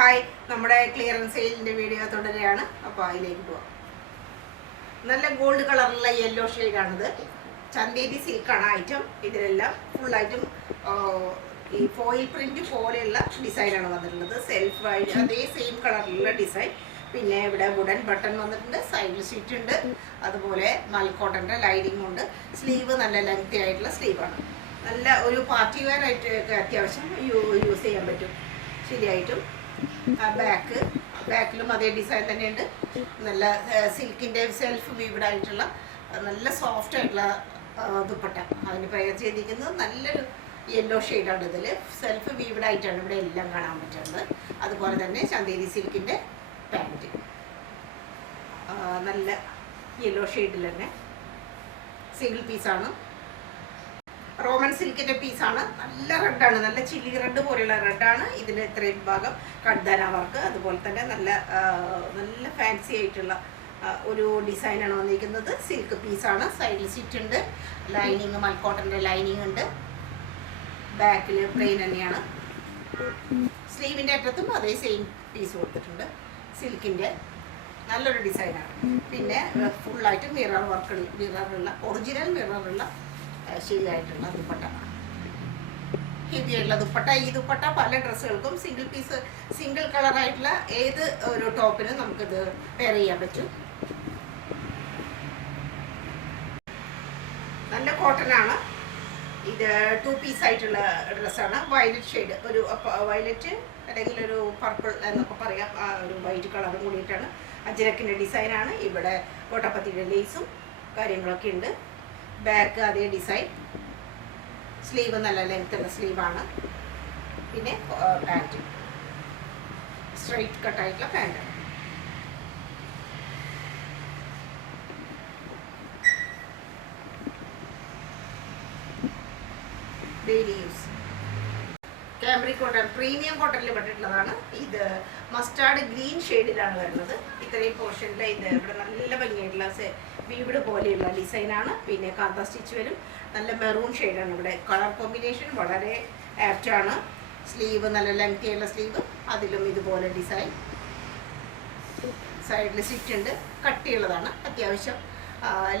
Hi, നമ്മുടെ clearance സെയിലിൻ്റെ video തുടരുകയാണ്. അപ്പോൾ അതിലേക്ക് പോവാം. നല്ല ഗോൾഡ് കളറുള്ള യെല്ലോ ഷെയ്ഡാണിത്. ചന്തേരി സിൽക്കാണ് ഐറ്റം. ഇതിലെല്ലാം ഫുള്ളായിട്ടും ഈ ഫോയിൽ പ്രിൻറ്റ് പോലെയുള്ള ഡിസൈനാണ് വന്നിട്ടുള്ളത്. സെൽഫ് ആയിട്ട് അതേ സെയിം കളറിലുള്ള ഡിസൈൻ. പിന്നെ ഇവിടെ വുഡൻ ബട്ടൺ വന്നിട്ടുണ്ട്, സൈഡിൽ സീറ്റ് ഉണ്ട്, അതുപോലെ മൽക്കോട്ടൻ്റെ ലൈനിങ് ഉണ്ട്. സ്ലീവ് നല്ല ലെങ്തി ആയിട്ടുള്ള സ്ലീവാണ്. നല്ല ഒരു പാർട്ടി വെയർ ആയിട്ട് അത്യാവശ്യം യൂസ് ചെയ്യാൻ പറ്റും ശരിയായിട്ടും. ബാക്കിലും അതേ ഡിസൈൻ തന്നെയുണ്ട്. നല്ല സിൽക്കിൻ്റെ സെൽഫ് വീവ്ഡ് ആയിട്ടുള്ള നല്ല സോഫ്റ്റ് ആയിട്ടുള്ള ദുപ്പട്ട. അതിന് പെയർ ചെയ്തിരിക്കുന്നത് നല്ലൊരു യെല്ലോ ഷെയ്ഡാണ്. ഇതിൽ സെൽഫ് വീവ്ഡ് ആയിട്ടാണ് ഇവിടെ എല്ലാം കാണാൻ പറ്റുന്നത്. അതുപോലെ തന്നെ ചന്തേരി സിൽക്കിൻ്റെ പാൻറ്റ് നല്ല യെല്ലോ ഷെയ്ഡിൽ തന്നെ സിംഗിൾ പീസാണ്. റോമൻ സിൽക്കിൻ്റെ പീസാണ്. നല്ല റെഡാണ്, നല്ല ചില്ലി റെഡ് പോലെയുള്ള റെഡാണ്. ഇതിന് ഇത്രയും ഭാഗം കട്ദാന വർക്ക്, അതുപോലെ തന്നെ നല്ല നല്ല ഫാൻസി ആയിട്ടുള്ള ഒരു ഡിസൈനാണ് വന്നിരിക്കുന്നത്. സിൽക്ക് പീസാണ്. സൈഡിൽ സിറ്റ് ഉണ്ട്, ലൈനിങ് മൽക്കോട്ടൻ്റെ ലൈനിങ് ഉണ്ട്. ബാക്കിൽ പ്ലെയിൻ തന്നെയാണ്. സ്ലീവിൻ്റെ അറ്റത്തും അതേ സെയിം പീസ് കൊടുത്തിട്ടുണ്ട്. സിൽക്കിൻ്റെ നല്ലൊരു ഡിസൈനാണ്. പിന്നെ ഫുള്ളായിട്ട് മിററുള്ള ഒറിജിനൽ മിററുള്ള ശരിയായിട്ടുള്ള ദുപ്പട്ട, ഹെവി ആയിട്ടുള്ള ദുപ്പട്ട. ഈ ദുപ്പട്ട പല ഡ്രസ്സുകൾക്കും സിംഗിൾ കളറായിട്ടുള്ള ഏത് ഒരു ടോപ്പിനും നമുക്കിത് പെയർ ചെയ്യാൻ പറ്റും. നല്ല കോട്ടനാണ്. ഇത് 2 പീസ് ആയിട്ടുള്ള ഡ്രസ്സാണ്. വയലറ്റ് ഷെയ്ഡ്, ഒരു വയലറ്റ് അല്ലെങ്കിൽ ഒരു പർപ്പിൾ എന്നൊക്കെ പറയാം. ഒരു വൈറ്റ് കളറും കൂടിയിട്ടാണ്. അജ്രക്കിൻ്റെ ഡിസൈനാണ്. ഇവിടെ കോട്ടപ്പത്തിയുടെ ലേസും കാര്യങ്ങളൊക്കെ ഉണ്ട്. ബാക്ക് അതേ ഡിസൈൻ. സ്ലീവ് നല്ല ലെങ്ത്തുള്ള സ്ലീവാണ്. പിന്നെ പാൻറ്റ് സ്ട്രൈറ്റ് കട്ടായിട്ടുള്ള pant. Daily use cambric cotton, premium കോട്ടണിൽ പെട്ടിട്ടുള്ളതാണ്. ഇത് മസ്റ്റാർഡ് ഗ്രീൻ ഷെയ്ഡിലാണ് വരുന്നത്. ഇത്രയും പോർഷനിൽ ഇത് ഇവിടെ നല്ല ഭംഗിയായിട്ടുള്ള വീവിഡ് പോലെയുള്ള ഡിസൈനാണ്. പിന്നെ കാന്ത സ്റ്റിച്ച് വരും. നല്ല മെറൂൺ ഷെയ്ഡാണ്. ഇവിടെ കളർ കോമ്പിനേഷൻ വളരെ ആപ്റ്റാണ്. സ്ലീവ് നല്ല ലെങ്തി ആയിട്ടുള്ള സ്ലീവ്, അതിലും ഇതുപോലെ ഡിസൈൻ. സൈഡിൽ സിറ്റ് ഉണ്ട്, കട്ടിയുള്ളതാണ്. അത്യാവശ്യം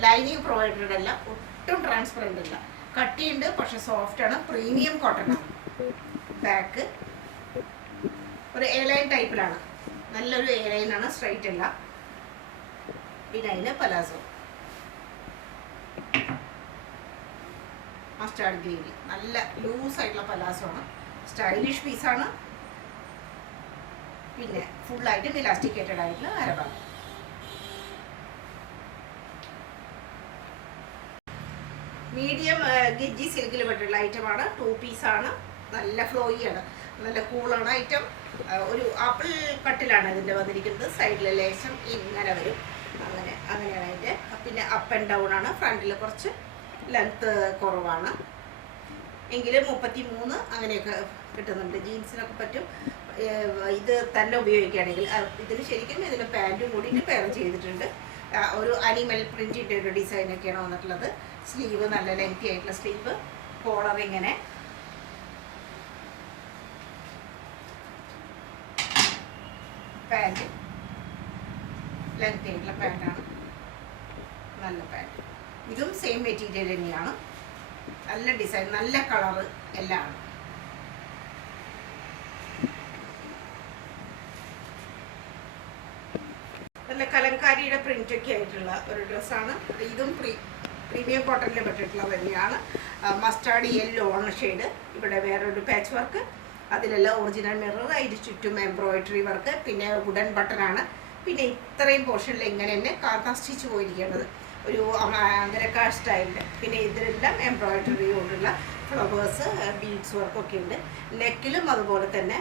ലൈനിങ് പ്രൊവൈഡഡ് അല്ല, ഒട്ടും ട്രാൻസ്പെറൻ്റ് അല്ല. കട്ടിയുണ്ട്, പക്ഷെ സോഫ്റ്റാണ്. പ്രീമിയം കോട്ടൺ ആണ്. ബാക്ക് ഒരു എ ലൈൻ ടൈപ്പിലാണ്. നല്ലൊരു എ ലൈനാണ്, സ്ട്രൈറ്റ് അല്ല. പിന്നെ അതിന് പലാസോ മസ്റ്റാർഡ് ഗ്രീൻ, നല്ല ലൂസായിട്ടുള്ള പലാസോ ആണ്. സ്റ്റൈലിഷ് പീസാണ്. പിന്നെ ഫുള്ളായിട്ടും ഇലാസ്റ്റിക്കേറ്റഡ് ആയിട്ടുള്ള അരഭാഗം. മീഡിയം ഗിജി സിൽക്കിൽ പെട്ടുള്ള ഐറ്റമാണ്. 2 പീസാണ്. നല്ല ഫ്ലോയിയാണ്, നല്ല കൂളാണ് ഐറ്റം. ഒരു ആപ്പിൾ കട്ടിലാണ് ഇതിൻ്റെ വന്നിരിക്കുന്നത്. സൈഡിൽ ലേശം ഇങ്ങനെ വരും, അങ്ങനെയാണ് അതിൻ്റെ. പിന്നെ അപ്പ് ആൻഡ് ഡൗൺ ആണ്. ഫ്രണ്ടിൽ കുറച്ച് ലെങ്ത്ത് കുറവാണ്, എങ്കിലും 33 അങ്ങനെയൊക്കെ കിട്ടുന്നുണ്ട്. ജീൻസിനൊക്കെ പറ്റും. ഇത് തന്നെ ഉപയോഗിക്കുകയാണെങ്കിൽ. ഇതിന് ശരിക്കും ഇതിന് പാൻറ്റും കൂടിയിട്ട് പെയർ ചെയ്തിട്ടുണ്ട്. ഒരു അനിമൽ പ്രിൻറ്റിൻ്റെ ഒരു ഡിസൈനൊക്കെയാണ് വന്നിട്ടുള്ളത്. സ്ലീവ് നല്ല ലെങ്തി ആയിട്ടുള്ള സ്ലീവ്. കോളർ ഇങ്ങനെ. പാൻറ്റ് ലെങ്തി ആയിട്ടുള്ള പാൻറ്റാണ്. നല്ല പാൻറ്റ്. ഇതും സെയിം മെറ്റീരിയൽ തന്നെയാണ്. നല്ല ഡിസൈൻ, നല്ല കളറ് എല്ലാം ആണ്. നല്ല കലങ്കാരിയുടെ പ്രിൻ്റൊക്കെ ആയിട്ടുള്ള ഒരു ഡ്രസ്സാണ്. ഇതും പ്രീമിയം കോട്ടണിൽ പെട്ടിട്ടുള്ളത് തന്നെയാണ്. മസ്റ്റാർഡ് യെല്ലോ ആണ് ഷെയ്ഡ്. ഇവിടെ വേറൊരു പാച്ച് വർക്ക്, അതിലെല്ലാം ഒറിജിനൽ മിറർ, അതിന് ചുറ്റും എംബ്രോയിഡറി വർക്ക്. പിന്നെ വുഡൻ ബട്ടനാണ്. പിന്നെ ഇത്രയും പോർഷനിൽ ഇങ്ങനെ തന്നെ കാന്ത സ്റ്റിച്ച് പോയിരിക്കേണ്ടത്, ഒരു അങ്കരക്കാ സ്റ്റൈലിൽ. പിന്നെ ഇതിലെല്ലാം എംബ്രോയിഡറി കൊണ്ടുള്ള ഫ്ലവേഴ്സ്, ബീഡ്സ് വർക്കൊക്കെ ഉണ്ട്. നെക്കിലും അതുപോലെ തന്നെ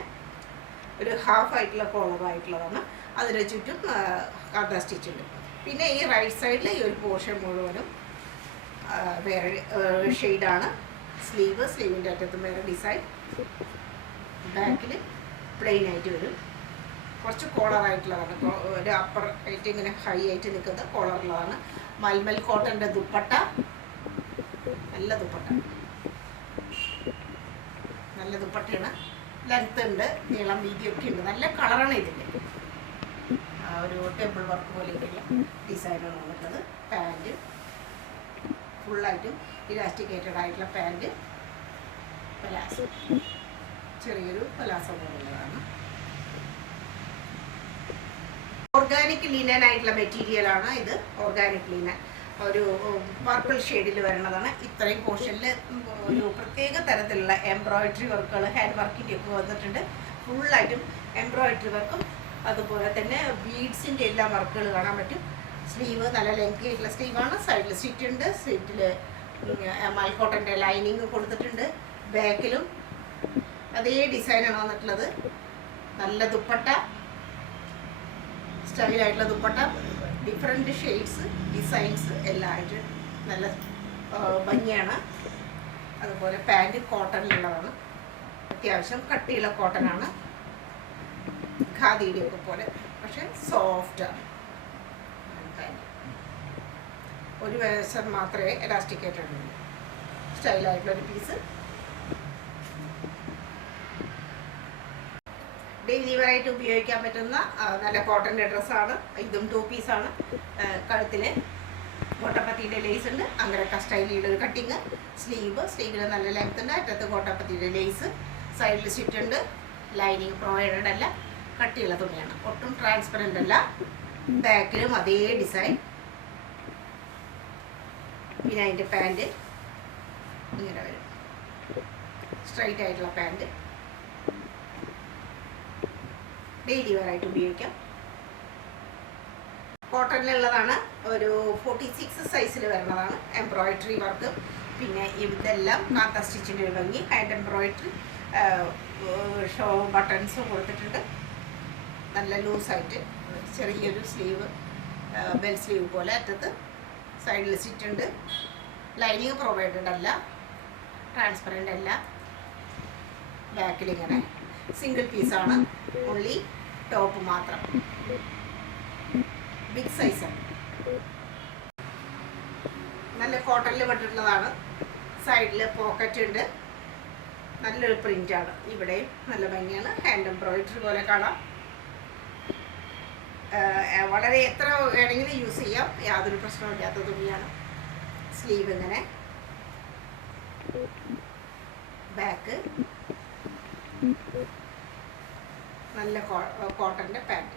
ഒരു ഹാഫ് ആയിട്ടുള്ള കോളറായിട്ടുള്ളതാണ്. അതിന് ചുറ്റും കാന്ത സ്റ്റിച്ച് ഉണ്ട്. പിന്നെ ഈ റൈറ്റ് സൈഡിൽ ഈ ഒരു പോർഷൻ മുഴുവനും വേറെ ഷെയ്ഡാണ്. സ്ലീവിൻ്റെ അറ്റത്തും വേറെ ഡിസൈൻ. ബാക്കിൽ പ്ലെയിൻ ആയിട്ട് വരും. കുറച്ച് കോളറായിട്ടുള്ളതാണ്. ഒരു അപ്പർ ആയിട്ട് ഇങ്ങനെ ഹൈ ആയിട്ട് നിൽക്കുന്ന കോളറുള്ളതാണ്. മൽമൽ കോട്ടൻ്റെ ദുപ്പട്ട, നല്ല ദുപ്പട്ട, നല്ല ദുപ്പട്ടയാണ്. ലെങ്ത് ഉണ്ട്, നീളം വീതിയൊക്കെ ഉണ്ട്. നല്ല കളറാണ് ഇതിൻ്റെ. ഒരു ടെമ്പിൾ വർക്ക് പോലെയൊക്കെയുള്ള ഡിസൈനാണ് വന്നിട്ടുള്ളത്. പാൻറ്റ് ഫുള്ളായിട്ടും ഇലാസ്റ്റിക്കേറ്റഡ് ആയിട്ടുള്ള പാൻറ്റ്, പലാസോ, ചെറിയൊരു പലാസോ പോലുള്ളതാണ്. ഓർഗാനിക് ലിനൻ ആയിട്ടുള്ള മെറ്റീരിയലാണ് ഇത്. ഓർഗാനിക് ലിനൻ ഒരു പർപ്പിൾ ഷെയ്ഡിൽ വരുന്നതാണ്. ഇത്രയും പോർഷനിൽ ഒരു പ്രത്യേക തരത്തിലുള്ള എംബ്രോയിഡറി വർക്കുകൾ, ഹാൻഡ് വർക്കിൻ്റെ ഒക്കെ വന്നിട്ടുണ്ട്. ഫുള്ളായിട്ടും എംബ്രോയിഡറി വർക്കും അതുപോലെ തന്നെ ബീഡ്സിൻ്റെ എല്ലാ വർക്കുകൾ കാണാൻ പറ്റും. സ്ലീവ് നല്ല ലെങ്തി ആയിട്ടുള്ള സ്ലീവാണ്. സൈഡിൽ സ്റ്റിറ്റ് ഉണ്ട്. സ്റ്റിറ്റിൽ മൽക്കോട്ടൻ്റെ ലൈനിങ് കൊടുത്തിട്ടുണ്ട്. ബാക്കിലും അതേ ഡിസൈനാണ് വന്നിട്ടുള്ളത്. നല്ല ദുപ്പട്ട, സ്റ്റൈലായിട്ടുള്ള ദുപ്പട്ട, ഡിഫറെൻറ്റ് ഷെയ്ഡ്സ്, ഡിസൈൻസ് എല്ലാം ആയിട്ട് നല്ല ഭംഗിയാണ്. അതുപോലെ പാൻറ്റ് കോട്ടണിലുള്ളതാണ്. അത്യാവശ്യം കട്ടിയുള്ള കോട്ടനാണ്. ഖാദിയുടെയൊക്കെ പോലെ, പക്ഷെ സോഫ്റ്റാണ്. ഒരു വശം മാത്രമേ എലാസ്റ്റിക്കേറ്റഡ് ഉള്ളൂ. സ്റ്റൈലായിട്ടുള്ളൊരു പീസ്. ഡെയിലി വെയറായിട്ട് ഉപയോഗിക്കാൻ പറ്റുന്ന നല്ല കോട്ടൻ്റെ ഡ്രസ്സാണ്. ഇതും 2 പീസാണ്. കഴുത്തിൽ കോട്ടപ്പത്തിയുടെ ലേസ് ഉണ്ട്. അങ്ങനെയൊക്കെ സ്റ്റൈലിയുടെ ഒരു കട്ടിങ്. സ്ലീവിൽ നല്ല ലെങ്ത് ഉണ്ട്. അറ്റത്ത് കോട്ടപ്പത്തിയുടെ ലേസ്. സൈഡിൽ സ്റ്റിറ്റ് ഉണ്ട്. ലൈനിങ് പ്രൊവൈഡഡ് അല്ല. കട്ടിയുള്ള തുണിയാണ്. ഒട്ടും ട്രാൻസ്പെറൻ്റ് അല്ല. ബാക്കിലും അതേ ഡിസൈൻ. പിന്നെ അതിൻ്റെ പാൻറ്റ് ഇങ്ങനെ വരും. സ്ട്രൈറ്റ് ആയിട്ടുള്ള പാൻറ്റ്. ഡെയിലി വെയറായിട്ട് ഉപയോഗിക്കാം. കോട്ടണിലുള്ളതാണ്. ഒരു 46 സൈസിൽ വരുന്നതാണ്. Embroidery work. പിന്നെ ഇതെല്ലാം കാത്ത സ്റ്റിച്ചിൻ്റെ ഒരു ഭംഗി. ഹാൻഡ് എംബ്രോയിഡറി ഷോ ബട്ടൺസും കൊടുത്തിട്ടുണ്ട്. നല്ല ലൂസായിട്ട് ചെറിയൊരു സ്ലീവ്, ബെൽ സ്ലീവ് പോലെ. അറ്റത്ത് സൈഡിൽ സ്റ്റിച്ച് ഉണ്ട്. ലൈനിങ് പ്രൊവൈഡഡ് അല്ല, ട്രാൻസ്പെറൻ്റ് അല്ല. ബാക്കിലിങ്ങനെ സിംഗിൾ പീസാണ്. ഓൺലി ടോപ്പ് മാത്രം. ബിഗ് സൈസാണ്. നല്ല കോട്ടണിൽ പെട്ടിട്ടുള്ളതാണ്. സൈഡിൽ പോക്കറ്റ് ഉണ്ട്. നല്ലൊരു പ്രിൻ്റാണ്. ഇവിടെയും നല്ല ഭംഗിയാണ്. ഹാൻഡ് എംബ്രോയിഡറി പോലെ കാണാം. വളരെ എത്ര വേണമെങ്കിലും യൂസ് ചെയ്യാം. യാതൊരു പ്രശ്നമില്ലാത്ത തുണിയാണ്. സ്ലീവ് ഇങ്ങനെ. ബാക്ക് നല്ല കോട്ടൻ്റെ പാൻറ്റ്.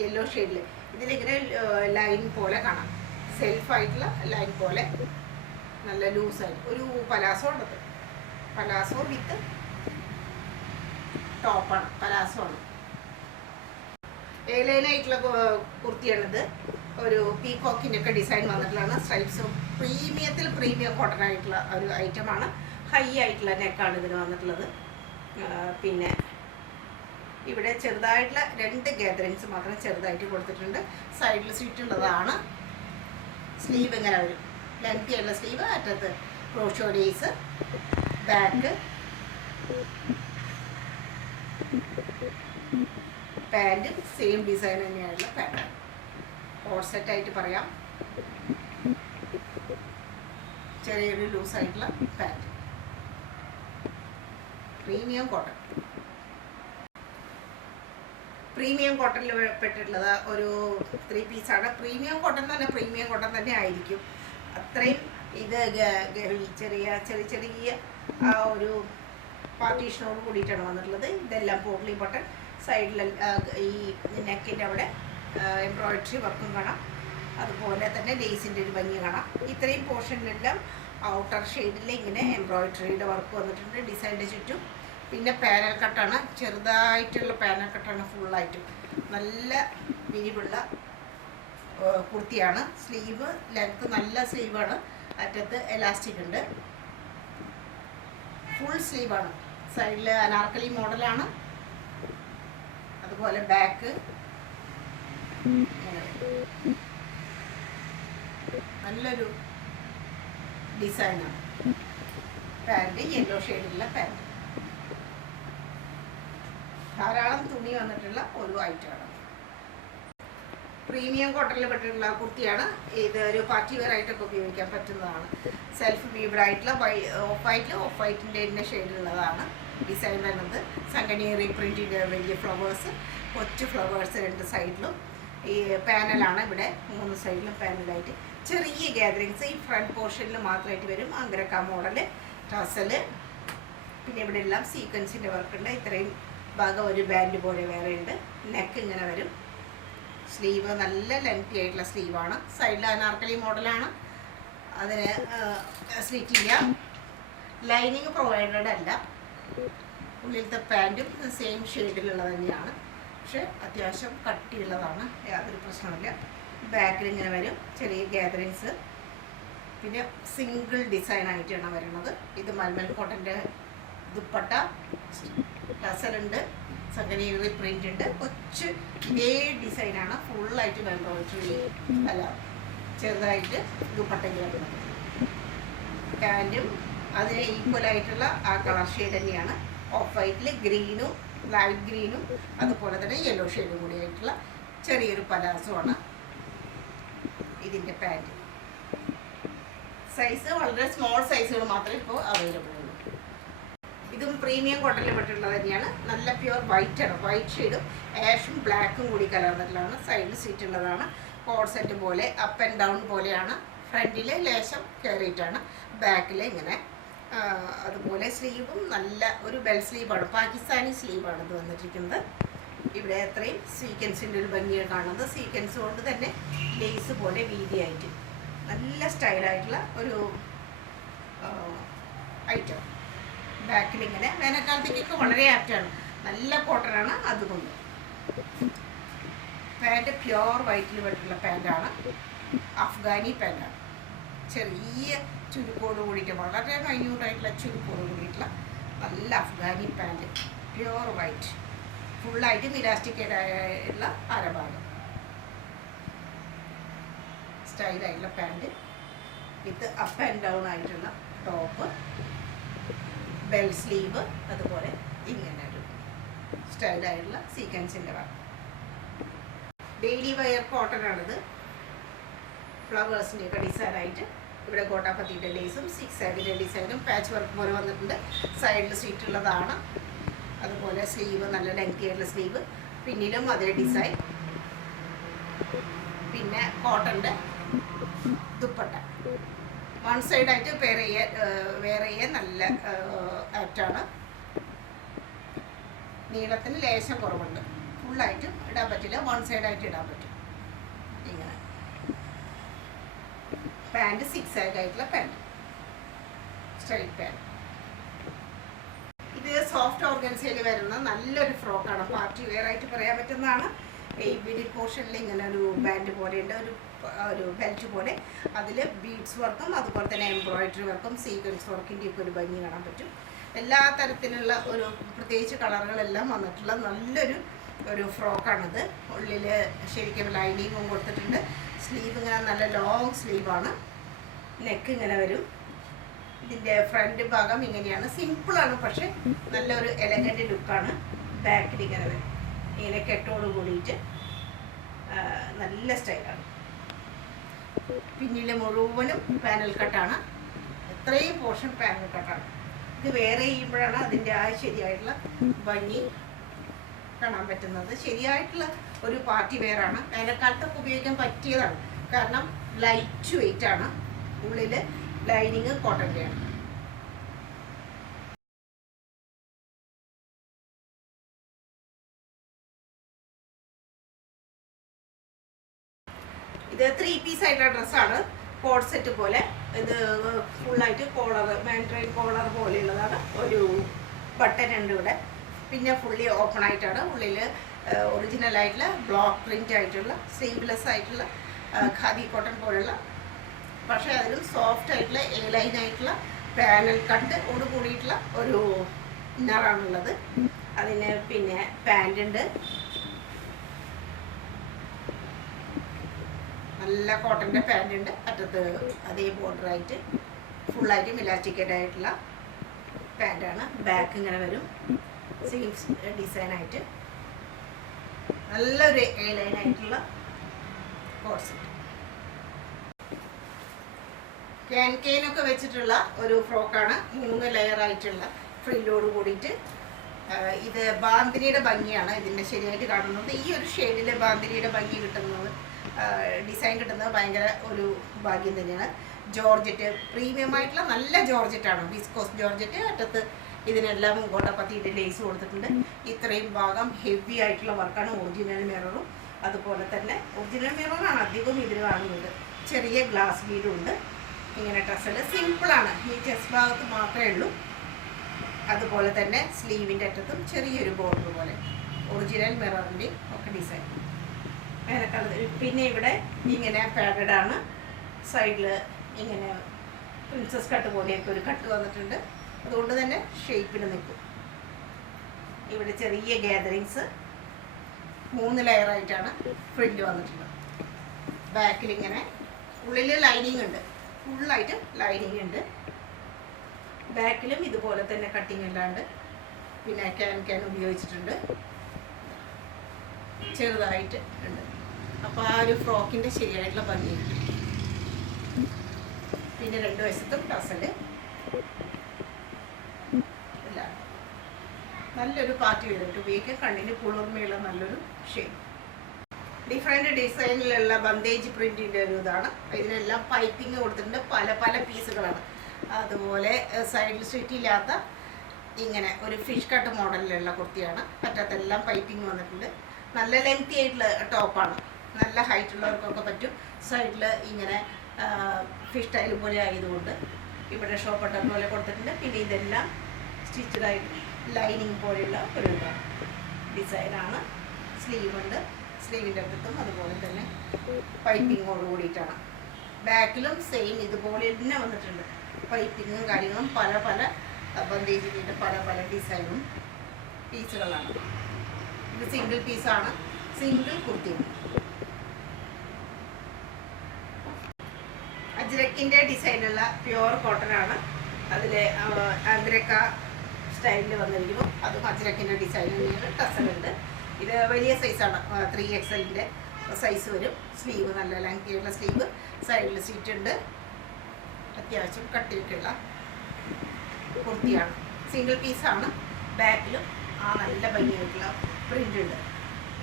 യെല്ലോ ഷെയ്ഡിൽ ഇതിലിങ്ങനെ ലൈൻ പോലെ കാണാം. സെൽഫായിട്ടുള്ള ലൈൻ പോലെ നല്ല ലൂസായിട്ട് ഒരു പലാസോ ഉണ്ടത്. പലാസോ വിത്ത് ടോപ്പാണ്. പലാസോ ആണ്. എയർലൈനായിട്ടുള്ള കുർത്തിയാണിത്. ഒരു പീകോക്കിൻ്റെ ഒക്കെ ഡിസൈൻ വന്നിട്ടുള്ളതാണ്. സ്ട്രൈപ്സും പ്രീമിയം കോട്ടൺ ആയിട്ടുള്ള ഒരു ഐറ്റമാണ്. ഹൈ ആയിട്ടുള്ള നെക്കാണ് ഇതിന് വന്നിട്ടുള്ളത്. പിന്നെ ഇവിടെ ചെറുതായിട്ടുള്ള 2 ഗാദറിങ്സ് മാത്രം ചെറുതായിട്ട് കൊടുത്തിട്ടുണ്ട്. സൈഡിൽ സ്റ്റിച്ച് ഉള്ളതാണ്. സ്ലീവ് ഇങ്ങനെ വരും. ലെങ്തി ആയിട്ടുള്ള സ്ലീവ്. അറ്റത്ത് crochet lace. Back pant same design തന്നെയായിട്ടുള്ള പാൻറ്റ്. കോട്ട് സെറ്റായിട്ട് പറയാം. ചെറിയൊരു ലൂസായിട്ടുള്ള പാൻറ്റ്. പ്രീമിയം കോട്ടണിൽ പെട്ടിട്ടുള്ളത് ഒരു 3 പീസാണ്. പ്രീമിയം കോട്ടൺ തന്നെ പ്രീമിയം കോട്ടൺ തന്നെ ആയിരിക്കും. അത്രയും ഇത് ചെറിയ ആ ഒരു പാർട്ടീഷനോട് കൂടിയിട്ടാണ് വന്നിട്ടുള്ളത്. ഇതെല്ലാം പോട്ട്ലി ബട്ടൺ. സൈഡിൽ ഈ നെക്കിൻ്റെ അവിടെ എംബ്രോയിഡറി വർക്കും കാണാം. അതുപോലെ തന്നെ ലേസിൻ്റെ ഒരു ഭംഗി കാണാം. ഇത്രയും പോർഷനിലെല്ലാം ഔട്ടർ ഷെയ്ഡിൽ ഇങ്ങനെ എംബ്രോയിഡറിയുടെ വർക്ക് വന്നിട്ടുണ്ട് ഡിസൈനിൻ്റെ ചുറ്റും. പിന്നെ പാനൽ കട്ടാണ്. ചെറുതായിട്ടുള്ള പാനൽ കട്ടാണ്. ഫുള്ളായിട്ടും നല്ല വിരിവുള്ള കുർത്തിയാണ്. സ്ലീവ് ലെങ്ത് നല്ല സ്ലീവാണ്. അറ്റത്ത് എലാസ്റ്റിക് ഉണ്ട്. ഫുൾ സ്ലീവാണ്. സൈഡിൽ അനാർക്കലി മോഡലാണ്. അതുപോലെ ബാക്ക് നല്ലൊരു ഡിസൈനാണ്. പാൻറ്റ് യെല്ലോ ഷെയ്ഡിലുള്ള പാൻറ്റ്. ധാരാളം തുണി വന്നിട്ടുള്ള ഒരു ഐറ്റമാണ്. പ്രീമിയം കോട്ടണിൽ പെട്ടിട്ടുള്ള കുർത്തിയാണ്. ഇത് ഒരു പാർട്ടി വെയർ ആയിട്ടൊക്കെ ഉപയോഗിക്കാൻ പറ്റുന്നതാണ്. സെൽഫ് വീവ്ഡ് ആയിട്ടുള്ള ഓഫ് വൈറ്റിൻ്റെ തന്നെ ഷെയ്ഡിലുള്ളതാണ്. ഡിസൈൻ വരുന്നത്. സംഗണി റീപ്രിൻറ്റിൻ്റെ വലിയ ഫ്ലവേഴ്സ്, കൊച്ചു ഫ്ലവേഴ്സ് 2 സൈഡിലും. ഈ പാനലാണ് ഇവിടെ 3 സൈഡിലും പാനലായിട്ട്. ചെറിയ ഗ്യാതറിങ്സ് ഈ ഫ്രണ്ട് പോർഷനിൽ മാത്രമായിട്ട് വരും. അങ്കരക്ക മോഡല് ടസല്. പിന്നെ ഇവിടെ എല്ലാം സീക്വൻസിൻ്റെ വർക്കുണ്ട്. ഇത്രയും ഭാഗം ഒരു ബാൻഡ് പോലെ വേറെ ഉണ്ട്. നെക്ക് ഇങ്ങനെ വരും. സ്ലീവ് നല്ല ലെങ്തി ആയിട്ടുള്ള സ്ലീവാണ്. സൈഡിൽ അനാർക്കലി മോഡലാണ്. അതിന് സ്ലിറ്റില്ല. ലൈനിങ് പ്രൊവൈഡഡ് അല്ല. ഉള്ളിലത്തെ പാൻറ്റും സെയിം ഷെയ്ഡിലുള്ളത് തന്നെയാണ്. പക്ഷെ അത്യാവശ്യം കട്ടിയുള്ളതാണ്. യാതൊരു പ്രശ്നമില്ല. ബാക്കിൽ ഇങ്ങനെ വരും ചെറിയ ഗ്യാതറിങ്സ്. പിന്നെ സിംഗിൾ ഡിസൈൻ ആയിട്ടാണ് വരുന്നത്. ഇത് മൽമൽ കോട്ടൻ്റെ ദുപ്പട്ട, ടസലുണ്ട്, സംഗതി പ്രിൻ്റ് ഉണ്ട്. കൊച്ചു ഇതേ ഡിസൈനാണ്. ഫുള്ളായിട്ട് എംബ്രോയിഡറി അല്ല ചെറുതായിട്ട് ദുപ്പട്ടയിൽ വരുന്നത്. പാൻറ്റും അതിന് ഈക്വലായിട്ടുള്ള ആ കളർ ഷെയ്ഡ് തന്നെയാണ്. ഓഫ് വൈറ്റിൽ ഗ്രീനും ലൈറ്റ് ഗ്രീനും അതുപോലെ തന്നെ യെല്ലോ ഷെയ്ഡും കൂടി ആയിട്ടുള്ള ചെറിയൊരു പലാസമാണ് ഇതിൻ്റെ പാൻറ്റ്. സൈസ് വളരെ സ്മോൾ സൈസുകൾ മാത്രമേ ഇപ്പോൾ അവൈലബിൾ ഉള്ളൂ. ഇതും പ്രീമിയം കോട്ടണിൽ പെട്ടിട്ടുള്ളത് തന്നെയാണ്. നല്ല പ്യുവർ വൈറ്റ് ആണ്. വൈറ്റ് ഷെയ്ഡും ആഷും ബ്ലാക്കും കൂടി കലർന്നിട്ടുള്ളതാണ്. സൈഡിൽ സീറ്റ് ഉള്ളതാണ്. കോഡ് സെറ്റ് പോലെ അപ്പ് ആൻഡ് ഡൗൺ പോലെയാണ്. ഫ്രണ്ടിൽ ലേശം കയറിയിട്ടാണ്. ബാക്കിൽ ഇങ്ങനെ. അതുപോലെ സ്ലീവും നല്ല ഒരു ബെൽ സ്ലീവാണ്. പാകിസ്ഥാനി സ്ലീവാണ് ഇത് വന്നിട്ടിരിക്കുന്നത്. ഇവിടെ അത്രയും സീക്വൻസിൻ്റെ ഒരു ഭംഗിയാണ് കാണുന്നത്. സീക്വൻസ് കൊണ്ട് തന്നെ ലേസ് പോലെ വീതിയായിട്ട് നല്ല സ്റ്റൈലായിട്ടുള്ള ഒരു ഐറ്റം. ബാക്കിൽ ഇങ്ങനെ വേനൽക്കാലത്തേക്കൊക്കെ വളരെ ആപ്റ്റാണ്. നല്ല കോട്ടനാണ്. അതുകൊണ്ട് പാൻറ്റ് പ്യുവർ വൈറ്റിൽ പെട്ടിട്ടുള്ള പാൻറ്റാണ്. അഫ്ഗാനി പാൻറ്റാണ്. ചെറിയ ചുരുക്കോട് കൂടിയിട്ട് വളരെ മൈന്യൂട്ടായിട്ടുള്ള ചുരുക്കോട് കൂടിയിട്ടുള്ള നല്ല അഫ്ഗാനി പാൻറ്റ് പ്യുവർ വൈറ്റ്. ഫുള്ളായിട്ട് ഇലാസ്റ്റിക്കേറ്റായുള്ള അരഭാഗം സ്റ്റൈലായിട്ടുള്ള പാൻറ്റ്. ഇത് അപ്പ് ആൻഡ് ഡൗൺ ആയിട്ടുള്ള ടോപ്പ്, ബെൽ സ്ലീവ്, അതുപോലെ ഇങ്ങനെ ഒരു സ്റ്റൈലായിട്ടുള്ള സീക്വൻസിൻ്റെ വർക്ക്. ഡെയിലി വെയർ കോട്ടനാണിത്. ഫ്ലവേഴ്സിൻ്റെയൊക്കെ ഡിസൈനായിട്ട് ഇവിടെ കോട്ടാപ്പത്തിയുടെ ലേസും 6 സൈഡിൻ്റെ ഡിസൈനും പാച്ച് വർക്ക് പോലെ വന്നിട്ടുണ്ട്. സൈഡിൽ സീറ്റുള്ളതാണ്. അതുപോലെ സ്ലീവ് നല്ല ലെങ്തി ആയിട്ടുള്ള സ്ലീവ്. പിന്നിലും അതേ ഡിസൈൻ. പിന്നെ കോട്ടൻ്റെ ദുപ്പട്ട. വൺ സൈഡായിട്ട് വേറെ നല്ല ആപ്റ്റാണ്. നീളത്തിന് ലേശം കുറവുണ്ട്. ഫുള്ളായിട്ടും ഇടാൻ പറ്റില്ല. വൺ സൈഡായിട്ട് ഇടാൻ പറ്റും. ഇങ്ങനെ പാൻറ്റ് 6 സൈഡായിട്ടുള്ള പാൻറ്റ്, സ്ട്രൈറ്റ് പാൻറ്റ്. ഇത് സോഫ്റ്റ് ഓർഗൻസയിൽ വരുന്ന നല്ലൊരു ഫ്രോക്കാണ്. പാർട്ടി വെയർ ആയിട്ട് പറയാൻ പറ്റുന്നതാണ്. ഈ മിഡിൽ പോർഷനിൽ ഇങ്ങനെ ഒരു ബാൻഡ് പോലെയുണ്ട്. ഒരു ബെൽറ്റ് പോലെ. അതിൽ ബീഡ്സ് വർക്കും അതുപോലെ തന്നെ എംബ്രോയിഡറി വർക്കും സീക്വൻസ് വർക്കിൻ്റെ ഒക്കെ ഒരു ഭംഗി കാണാൻ പറ്റും. എല്ലാ തരത്തിലുള്ള ഒരു പ്രത്യേകിച്ച് കളറുകളെല്ലാം വന്നിട്ടുള്ള നല്ലൊരു ഫ്രോക്കാണിത്. ഉള്ളിൽ ശരിക്കും ലൈനിങ്ങും കൊടുത്തിട്ടുണ്ട്. സ്ലീവ് ഇങ്ങനെ നല്ല ലോങ് സ്ലീവാണ്. നെക്ക് ഇങ്ങനെ വരും. ഇതിൻ്റെ ഫ്രണ്ട് ഭാഗം ഇങ്ങനെയാണ്. സിമ്പിളാണ്, പക്ഷേ നല്ലൊരു എലഗൻ്റ് ലുക്കാണ്. ബാക്കിൽ ഇങ്ങനെ വരും. ഇങ്ങനെ കെട്ടോട് കൂടിയിട്ട് നല്ല സ്റ്റൈലാണ്. പിന്നിൽ മുഴുവനും പാനൽ കട്ടാണ്. എത്രയും പോർഷൻ പാനൽ കട്ടാണ്. ഇത് വേറെ ചെയ്യുമ്പോഴാണ് അതിൻ്റെ ആ ശരിയായിട്ടുള്ള ഭംഗി കാണാൻ പറ്റുന്നത്. ശരിയായിട്ടുള്ള ഒരു പാർട്ടി വെയറാണ്. വേനൽക്കാലത്തൊക്കെ ഉപയോഗിക്കാൻ പറ്റിയതാണ്. കാരണം ലൈറ്റ് വെയിറ്റ് ആണ്. ഉള്ളിൽ ലൈനിങ് കോട്ടൻ്റെയാണ്. ഇത് 3 പീസ് ആയിട്ടുള്ള ഡ്രസ്സാണ്. കോഡ് സെറ്റ് പോലെ. ഇത് ഫുള്ളായിട്ട് കോളർ, മാൻഡ്രൈൻ കോളർ പോലെയുള്ളതാണ്. ഒരു ബട്ടൺ ഉണ്ട് ഇവിടെ. പിന്നെ ഫുള്ളി ഓപ്പൺ ആയിട്ടാണ്. ഉള്ളിൽ ഒറിജിനൽ ആയിട്ടുള്ള ബ്ലോക്ക് പ്രിൻ്റ് ആയിട്ടുള്ള സ്ലീവ്ലെസ് ആയിട്ടുള്ള ഖാദി കോട്ടൺ പോലുള്ള, പക്ഷേ അതിലും സോഫ്റ്റ് ആയിട്ടുള്ള എ ലൈൻ ആയിട്ടുള്ള പാനൽ കട്ടോട് കൂടിയിട്ടുള്ള ഒരു ഇന്നറാണുള്ളത്. അതിന് പിന്നെ പാൻ്റ് ഉണ്ട്. നല്ല കോട്ടൻ്റെ പാൻ്റ് ഉണ്ട്. അറ്റത്ത് അതേ ബോർഡറായിട്ട് ഫുള്ളായിട്ടും ഇലാസ്റ്റിക്കേറ്റ് ആയിട്ടുള്ള പാൻ്റാണ്. ബാക്ക് ഇങ്ങനെ വരും. സെയിം ഡിസൈനായിട്ട് നല്ലൊരു എ ലൈൻ ആയിട്ടുള്ള കോഡ് സെറ്റ്. ക്യാൻകെയിനൊക്കെ വെച്ചിട്ടുള്ള ഒരു ഫ്രോക്കാണ്. 3 ലെയർ ആയിട്ടുള്ള ഫ്രില്ലോട് കൂടിയിട്ട്. ഇത് ബാന്തിനിയുടെ ഭംഗിയാണ് ഇതിൻ്റെ ശരിയായിട്ട് കാണുന്നത്. ഈ ഒരു ഷെയ്ഡിൽ ബാന്തിനിയുടെ ഭംഗി കിട്ടുന്നത്, ഡിസൈൻ കിട്ടുന്നത് ഭയങ്കര ഒരു ഭാഗ്യം തന്നെയാണ്. ജോർജറ്റ്, പ്രീമിയം ആയിട്ടുള്ള നല്ല ജോർജറ്റാണ്, വിസ്കോസ് ജോർജറ്റ്. അറ്റത്ത് ഇതിനെല്ലാം ഗോട്ടാപ്പത്തിയുടെ ലേസ് കൊടുത്തിട്ടുണ്ട്. ഇത്രയും ഭാഗം ഹെവി ആയിട്ടുള്ള വർക്കാണ്. ഒറിജിനൽ മിററും അതുപോലെ തന്നെ ഒറിജിനൽ മിററാണ് അധികം ഇതിൽ കാണുന്നത്. ചെറിയ ഗ്ലാസ് ബീഡും ഉണ്ട്. ഇങ്ങനെ ഡ്രസ്സിൽ സിമ്പിളാണ്, ഈ ചെസ്റ്റ് ഭാഗത്ത് മാത്രമേ ഉള്ളൂ. അതുപോലെ തന്നെ സ്ലീവിൻ്റെ അറ്റത്തും ചെറിയൊരു ബോർഡർ പോലെ ഒറിജിനൽ മിററിൻ്റെ ഒക്കെ ഡിസൈൻ വേറെ കളർ. പിന്നെ ഇവിടെ ഇങ്ങനെ പാഡഡ് ആണ്. സൈഡിൽ ഇങ്ങനെ പ്രിൻസസ് കട്ട് പോലെയൊക്കെ ഒരു കട്ട് വന്നിട്ടുണ്ട്. അതുകൊണ്ട് തന്നെ ഷേപ്പിൽ നിൽക്കും. ഇവിടെ ചെറിയ ഗ്യാതറിങ്സ് 3 ലെയറായിട്ടാണ് ഫ്രില്ല് വന്നിട്ടുള്ളത്. ബാക്കിൽ ഇങ്ങനെ ഉള്ളിൽ ലൈനിങ് ഉണ്ട്, ഫുള്ളായിട്ട് ലൈനിങ് ഉണ്ട്. ബാക്കിലും ഇതുപോലെ തന്നെ കട്ടിങ് അല്ലാണ്ട് പിന്നെ ക്യാൻ ഉപയോഗിച്ചിട്ടുണ്ട്, ചെറുതായിട്ട് ഉണ്ട്. അപ്പോൾ ആ ഒരു ഫ്രോക്കിൻ്റെ ശരിയായിട്ടുള്ള ഭംഗിയുണ്ട്. പിന്നെ 2 വശത്തും ടസല്. ഇല്ല, നല്ലൊരു പാർട്ടി വരും ഉപയോഗിക്കാൻ. കണ്ണിന് കുളിർമയുള്ള നല്ലൊരു ഷേപ്പ്. ഡിഫറെൻറ്റ് ഡിസൈനിലുള്ള ബന്ദേജ് പ്രിൻറ്റിൻ്റെ ഒരു ഇതാണ്. ഇതിനെല്ലാം പൈപ്പിങ് കൊടുത്തിട്ടുണ്ട്, പല പല പീസുകളാണ്. അതുപോലെ സൈഡിൽ സ്റ്റിറ്റില്ലാത്ത ഇങ്ങനെ ഒരു ഫിഷ് കട്ട് മോഡലിലുള്ള കുർത്തിയാണ്. പറ്റാത്തെല്ലാം പൈപ്പിങ് വന്നിട്ടുണ്ട്. നല്ല ലെങ്തി ആയിട്ടുള്ള ടോപ്പാണ്, നല്ല ഹൈറ്റ് ഉള്ളവർക്കൊക്കെ പറ്റും. സൈഡിൽ ഇങ്ങനെ ഫിഷ് ടൈൽ പോലെ ആയതുകൊണ്ട് ഇവിടെ ഷോ ബട്ടൺ പോലെ കൊടുത്തിട്ടുണ്ട്. പിന്നെ ഇതെല്ലാം സ്റ്റിച്ചഡായിട്ട് ലൈനിങ് പോലെയുള്ള ഒരു ഡിസൈനാണ്. സ്ലീവ് ഉണ്ട്, സ്ലീവിൻ്റെ അറ്റത്തും അതുപോലെ തന്നെ പൈപ്പിങ്ങോട് കൂടിയിട്ടാണ്. ബാക്കിലും സെയിം ഇതുപോലെ തന്നെ വന്നിട്ടുണ്ട്. പൈപ്പിങ്ങും കാര്യങ്ങളും പല പല ബന്ദേജിൻ്റെ പല പല ഡിസൈനും പീസുകളാണ്. ഇത് സിംഗിൾ പീസാണ്, സിംഗിൾ കുർത്തിയാണ്. അജ്രക്കിൻ്റെ ഡിസൈനുള്ള പ്യുവർ കോട്ടൺ ആണ്. അതിൽ ആഗ്രക്ക സ്റ്റൈലിൽ വന്നിരിക്കുന്നു. അതും അജ്രക്കിൻ്റെ ഡിസൈനിൽ ടസലുണ്ട്. ഇത് വലിയ സൈസാണ്, 3XL സൈസ് വരും. സ്ലീവ് നല്ല ലെങ്തി ആയിട്ടുള്ള സ്ലീവ്, സൈഡിൽ സീറ്റ് ഉണ്ട്. അത്യാവശ്യം കട്ടിയൊക്കെയുള്ള കുർത്തിയാണ്. സിംഗിൾ പീസാണ്. ബാക്കിലും ആ നല്ല ഭംഗിയായിട്ടുള്ള പ്രിൻ്റ് ഉണ്ട്.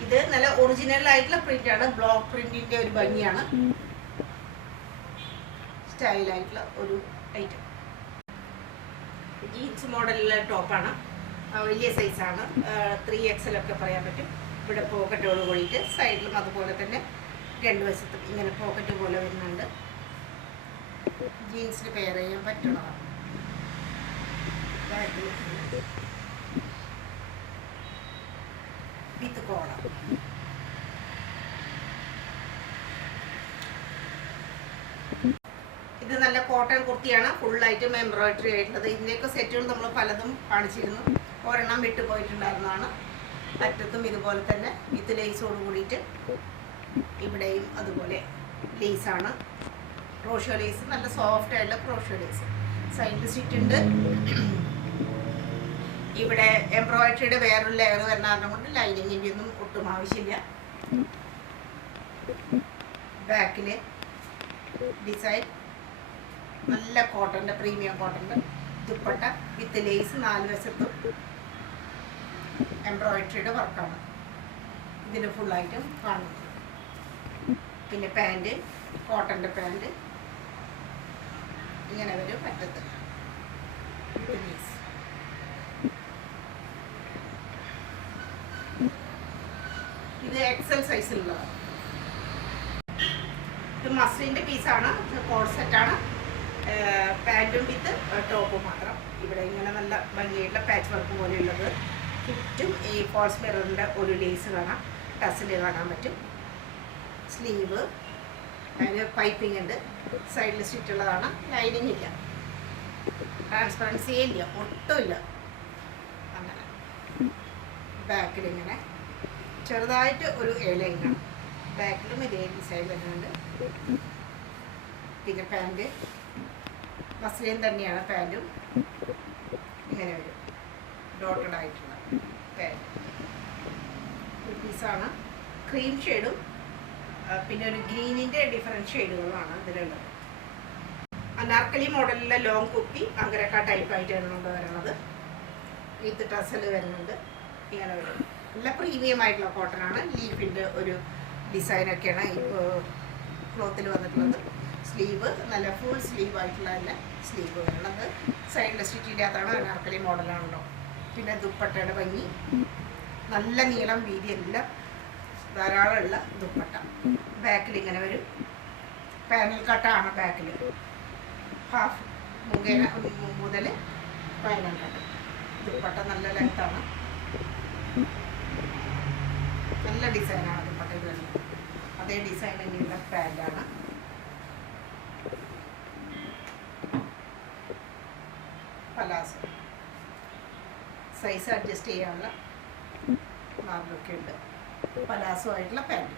ഇത് നല്ല ഒറിജിനൽ ആയിട്ടുള്ള പ്രിൻ്റാണ്. ബ്ലോക്ക് പ്രിൻറ്റിൻ്റെ ഒരു ഭംഗിയാണ്. സ്റ്റൈലായിട്ടുള്ള ഒരു ഐറ്റം. ജീൻസ് മോഡലിലുള്ള ടോപ്പാണ്. വലിയ സൈസാണ്, 3XL ഒക്കെ പറയാൻ പറ്റും. ഇവിടെ പോക്കറ്റോട് കൂടിയിട്ട് സൈഡിലും അതുപോലെ തന്നെ 2 വശത്തും ഇങ്ങനെ പോക്കറ്റ് പോലെ വരുന്നുണ്ട്. ജീൻസിന് പെയർ ചെയ്യാൻ പറ്റുന്നതാണ്. വിത്ത് കോളർ. ഇത് നല്ല കോട്ടൺ കുർത്തിയാണ്, ഫുള്ളായിട്ടും എംബ്രോയിഡറി ആയിട്ടുള്ളത്. ഇതിൻ്റെയൊക്കെ സെറ്റുകൾ നമ്മൾ പലതും കാണിച്ചിരുന്നു, ഒരെണ്ണം വിട്ടുപോയിട്ടുണ്ടായിരുന്നതാണ്. അറ്റത്തും ഇതുപോലെ തന്നെ വിത്ത് ലേസോട് കൂടിയിട്ട് ഇവിടെയും അതുപോലെ ലേസാണ്. ക്രോഷ്യോ ലേസ്, നല്ല സോഫ്റ്റ് ആയിട്ടുള്ള ക്രോഷ്യോ ലേസ്. സൈഡിൽ സ്റ്റിച്ച് ഉണ്ട്. ഇവിടെ എംബ്രോയിഡറിയുടെ വേറൊരു ലെയർ വരുന്ന കാരണം കൊണ്ട് ലൈനിങ്ങിൻ്റെ ഒന്നും ഒട്ടും ആവശ്യമില്ല. ബാക്കിൽ ഡിസൈൻ നല്ല കോട്ടൻ്റെ, പ്രീമിയം കോട്ടൻ്റെ ദുപ്പട്ട വിത്ത് ലേസ്. 4 വശത്തും എംബ്രോയിഡറിയുടെ വർക്കാണ് ഇതിന് ഫുള്ളായിട്ടും കാണുന്നത്. പിന്നെ പാൻറ്, കോട്ടൻ്റെ പാൻറ് ഇങ്ങനെ വരും. പറ്റത്ത് ഇത് XL സൈസിലുള്ളതാണ്. ഇത് മസ്ലിൻ്റെ പീസാണ്, കോഡ് സെറ്റാണ്. പാൻറ്റും വിത്ത് ടോപ്പും മാത്രം. ഇവിടെ ഇങ്ങനെ നല്ല ഭംഗിയായിട്ടുള്ള പാച്ച് വർക്ക് പോലെയുള്ളത്. ചുറ്റും ഈ ഫോൾസ് മിററിൻ്റെ ഒരു ലേസ് കാണാം, ടസിൽ കാണാൻ പറ്റും. സ്ലീവ്, അതിന് പൈപ്പിംഗ് ഉണ്ട്. സൈഡിൽ സ്റ്റിച്ചുള്ളതാണ്. ലൈനിങ് ഇല്ല, ട്രാൻസ്പെറൻസി ഇല്ല, ഒട്ടുമില്ല. അങ്ങനെ ബാക്കിൽ ഇങ്ങനെ ചെറുതായിട്ട് ഒരു ലൈനാണ്. ബാക്കിലും ഇതേ ഡിസൈൻ വരുന്നുണ്ട്. പിന്നെ പാൻറ് മസ്ലിൻ തന്നെയാണ്. പാൻറ്റും ഇങ്ങനെ വരും, ഡോട്ടഡ് ആയിട്ടുള്ള പാൻറ്. ഒരു പീസാണ്. ക്രീം ഷെയ്ഡും പിന്നെ ഒരു ഗ്രീനിൻ്റെ ഡിഫറെൻറ്റ് ഷെയ്ഡുകളാണ് ഇതിലുള്ളത്. അനാർക്കലി മോഡലിലെ ലോങ് കുർത്തി അങ്കരക്ക ടൈപ്പായിട്ടാണ് വരുന്നത്. വിത്ത് ടസൽ വരുന്നുണ്ട്. ഇങ്ങനെ വരും. നല്ല പ്രീമിയം ആയിട്ടുള്ള കോട്ടനാണ്. ലീഫിൻ്റെ ഒരു ഡിസൈനൊക്കെയാണ് ഇപ്പോൾ ക്ലോത്തിൽ വന്നിട്ടുള്ളത്. സ്ലീവ് നല്ല ഫുൾ സ്ലീവ് ആയിട്ടുള്ള തന്നെ സ്ലീവ് വരുന്നത്. സൈഡിൽ സ്റ്റിച്ച് ഇല്ലാത്തതാണ്, അനാർക്കലി മോഡലാണല്ലോ. പിന്നെ ദുപ്പട്ടയുടെ ഭംഗി, നല്ല നീളം വീതി എല്ലാം ധാരാളമുള്ള ദുപ്പട്ട. ബാക്കിൽ ഇങ്ങനെ വരും. പാനൽ കട്ടാണ് ബാക്കിൽ, ഹാഫ് മുതൽ പാനൽ കട്ട്. ദുപ്പട്ട നല്ല ലെങ്താണ്, നല്ല ഡിസൈനാണ് ദുപ്പട്ട ഇത് വരുന്നത്. അതേ ഡിസൈൻ തന്നെയുള്ള പാൻറ്റാണ്. പലാസോ സൈസ് അഡ്ജസ്റ്റ് ചെയ്യാനുള്ള മാർഗമൊക്കെ ഉണ്ട്. പലാസോ ആയിട്ടുള്ള പാൻറ്റ്,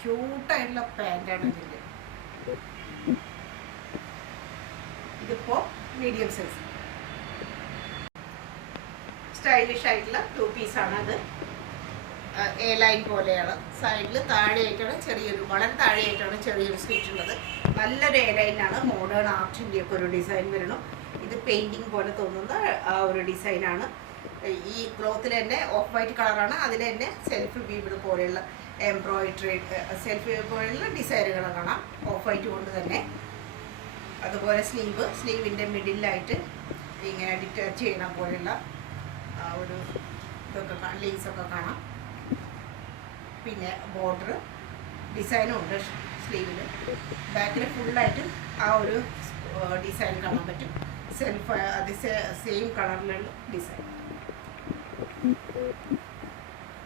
ക്യൂട്ടായിട്ടുള്ള പാൻറ്റാണ് ഇതിൻ്റെ. ഇതിപ്പോൾ മീഡിയം സൈസ് സ്റ്റൈലിഷ് ആയിട്ടുള്ള 2 പീസാണ്. അത് എ ലൈൻ പോലെയാണ്. സൈഡിൽ താഴെയായിട്ടാണ് ചെറിയൊരു, വളരെ താഴെയായിട്ടാണ് ചെറിയൊരു സ്റ്റിച്ച് ഉള്ളത്. നല്ലൊരു എ ലൈനാണ്. മോഡേൺ ആർട്ടിൻ്റെ ഒക്കെ ഒരു ഡിസൈൻ വരണം. ഇത് പെയിൻറ്റിങ് പോലെ തോന്നുന്ന ആ ഒരു ഡിസൈനാണ്. ഈ ക്ലോത്തിൽ തന്നെ ഓഫ് വൈറ്റ് കളറാണ്. അതിൽ തന്നെ സെൽഫ് വീവ്ഡ് പോലെയുള്ള എംബ്രോയിഡറി, സെൽഫ് വീവ് പോലെയുള്ള ഡിസൈനുകൾ കാണാം ഓഫ് വൈറ്റ് കൊണ്ട് തന്നെ. അതുപോലെ സ്ലീവിൻ്റെ മിഡിലായിട്ട് ഇങ്ങനെ ഡിറ്റാച്ച് ചെയ്യണ പോലെയുള്ള ഒരു ഇതൊക്കെ ലേസൊക്കെ കാണാം. പിന്നെ ബോർഡർ ഡിസൈനും ഉണ്ട് സ്ലീവിൽ. ബാക്കിൽ ഫുള്ളായിട്ട് ആ ഒരു ഡിസൈൻ കാണാൻ പറ്റും. സെൽഫ് അത് സെയിം കളറിലുള്ള ഡിസൈൻ.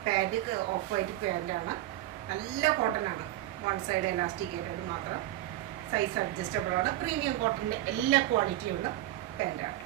പാൻറ്റ് ഓഫ് വൈറ്റ് പാൻറ്റാണ്. നല്ല കോട്ടനാണ്. വൺ സൈഡ് എലാസ്റ്റിക് ആയിട്ട് മാത്രം. സൈസ് അഡ്ജസ്റ്റബിൾ ആണ്. പ്രീമിയം കോട്ടൻ്റെ എല്ലാ ക്വാളിറ്റിയുള്ള പാൻറ്റാണ്.